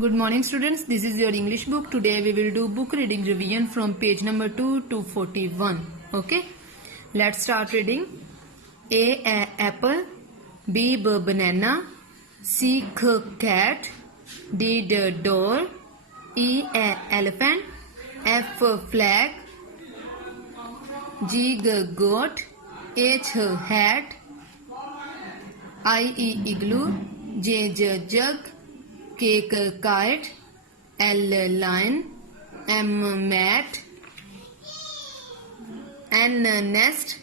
Good morning students, this is your English book. Today we will do book reading revision from page number 2 to 41. Okay, let's start reading. A apple, B banana, C cat, D door, E elephant, F flag, G goat, H hat, I igloo, J jug, K kite, L lion, M mat, N nest,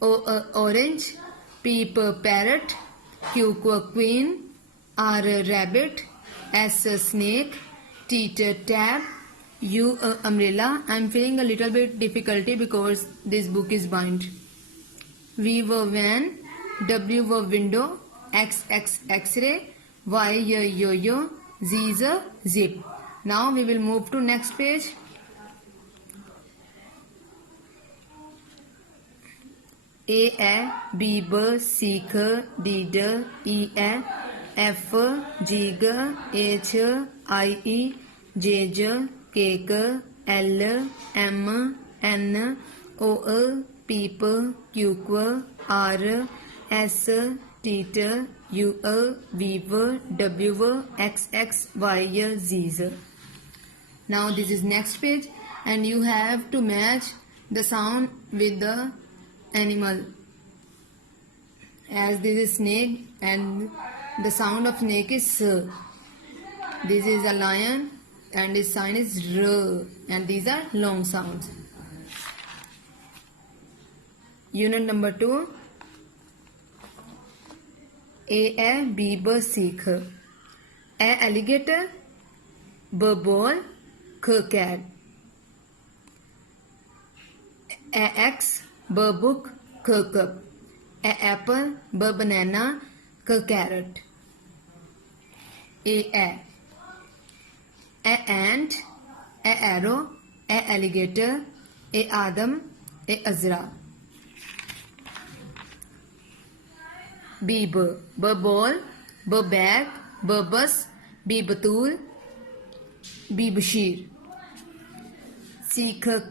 O orange, P parrot, Q queen, R rabbit, S snake, T tab, U umbrella. I am feeling a little bit difficulty because this book is bound. V van, W window, X X-ray, Y yo-yo, Z zip. Now we will move to next page. A B C D E F G H I J K L M N O P Q R S T U V W X Y Z. Now this is next page and you have to match the sound with the animal. As this is snake and the sound of snake is S. This is a lion and its sign is R, and these are long sounds. Unit number 2. A B C A alligator, B ball, C cat. A X, B book, C cup. A apple, B banana, C carrot. A ant, A arrow, A alligator, A Adam, A Azra. B ball, B bag, B bus, B batul, B bashir. C cat,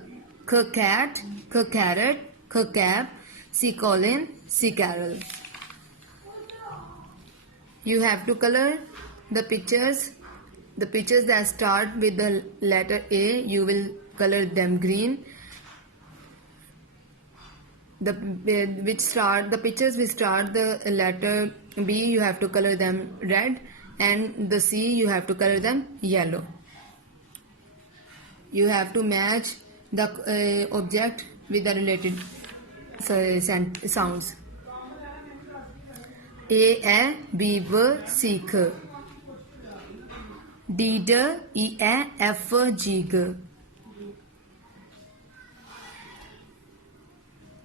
C carrot, C cap, C Colin, C Carol. You have to color the pictures. The pictures that start with the letter A, you will color them green. The pictures which start the letter B, you have to color them red, and the C you have to color them yellow. You have to match the object with the related sounds. A B C D E F G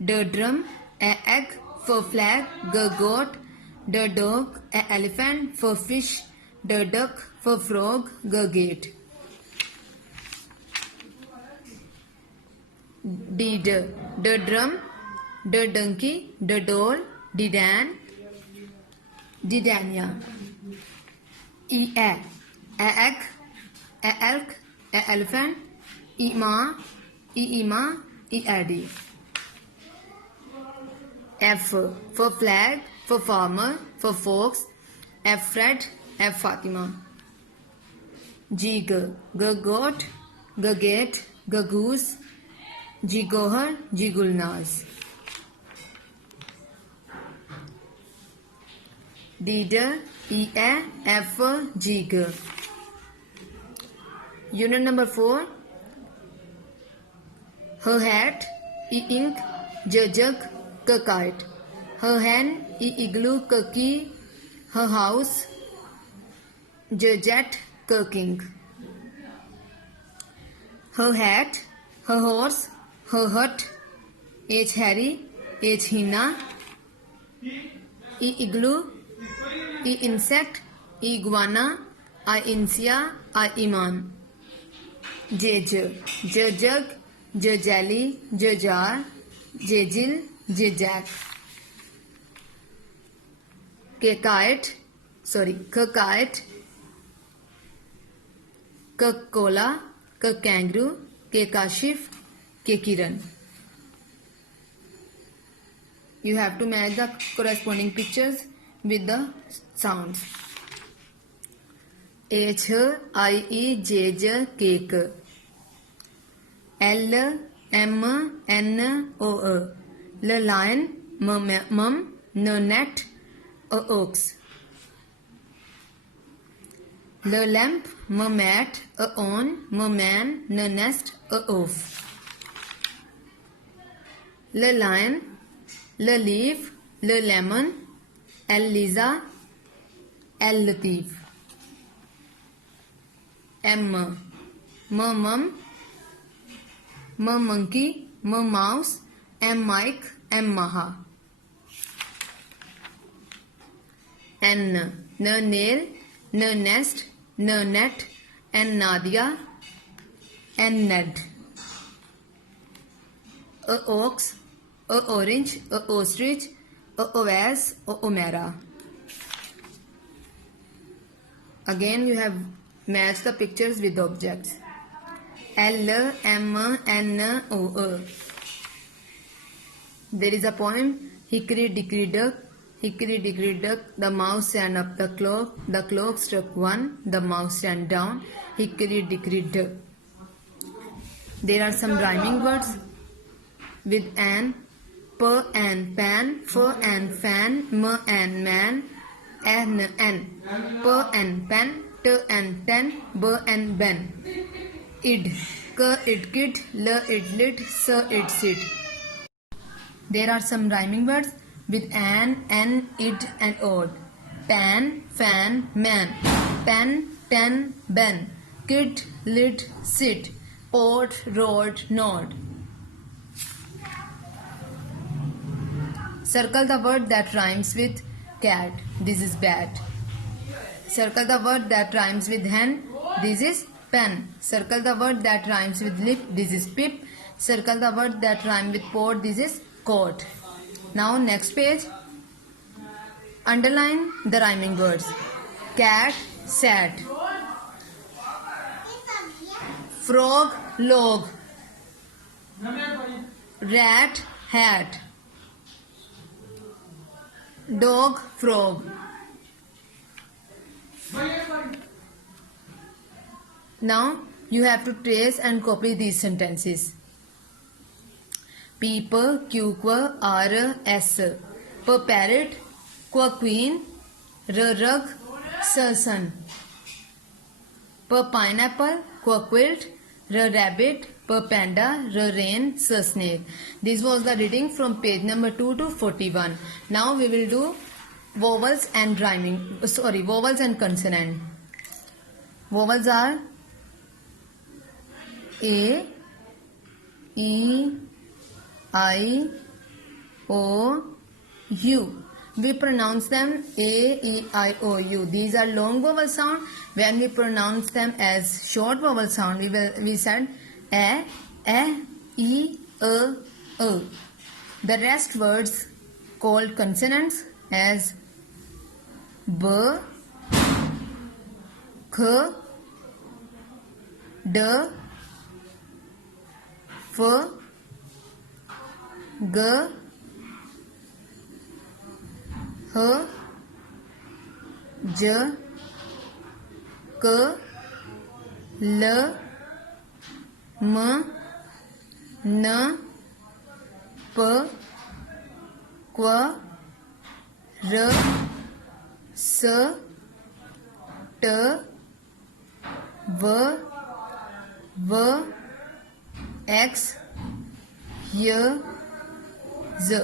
D drum, A egg, F flag, G goat, D dog, A elephant, F fish, D duck, F frog, G gate. D drum, D donkey, D doll, D dan, D dania. E egg, A elk, A elephant, E ma, E addy. F flag, F farmer, F fox, F Fred, F Fatima. G goat, G gate, G goose, G gohar, G gulnaz. D E F G. Unit number 4. Her hat, E ink, J jug, K kite. Her hen, E igloo, K key. Her house, J jet, K king. Her hat, her horse, her hut, H Harry, H Hina. E igloo, E insect, E iguana, I insia, I iman. J jug, J jelly, J jar, J jill, J jack. K kite, K Kola, K Kangaroo, K Kashif, K Kiran. You have to match the corresponding pictures with the sounds. H I E J J K K. L M N O O. L lion, mum, n net, o ox. L lamp, m mat, a on, m man, n nest, a oaf. L lion, l leaf, l lemon, L Lisa, L Latif. M mum, m monkey, m mouse, M Mike, M Maha. N nail, n nest, n net, N Nadia, N Ned. A ox, a orange, a ostrich, a oas, a omera. Again you have matched the pictures with the objects. L M N O O. There is a poem, Hickory Dickory Dock, Hickory Dickory Dock, the mouse ran up the clock struck one, the mouse ran down, Hickory Dickory Dock. There are some rhyming words with an, per and pan, for and fan, m and man, n, per and pen, t and ten, b and ben. Id, k it kid, l it lit, s it sit. There are some rhyming words with an, id and odd. Pan, fan, man. Pen, ten, ben. Kid, lid, sit. Pot, rod, nod. Circle the word that rhymes with cat. This is bat. Circle the word that rhymes with hen. This is pen. Circle the word that rhymes with lip. This is pip. Circle the word that rhymes with pot. This is coat. Now next page. Underline the rhyming words. Cat, sat. Frog, log. Rat, hat. Dog, frog. Now you have to trace and copy these sentences. P per Q qua R S. P parrot, Q queen, R rug, S sun. P pineapple, Q quilt, R rabbit, P panda, R rain, S snake. This was the reading from page number 2 to 41. Now we will do vowels and vowels and consonant. Vowels are A, E, I, O, U. We pronounce them A, E, I, O, U. These are long vowel sound. When we pronounce them as short vowel sound, we said E, E, O. The rest words called consonants as B, K, D, F, G, H, J, K, L, M, N, P, Q, R, S, T, V, X, Y, Z.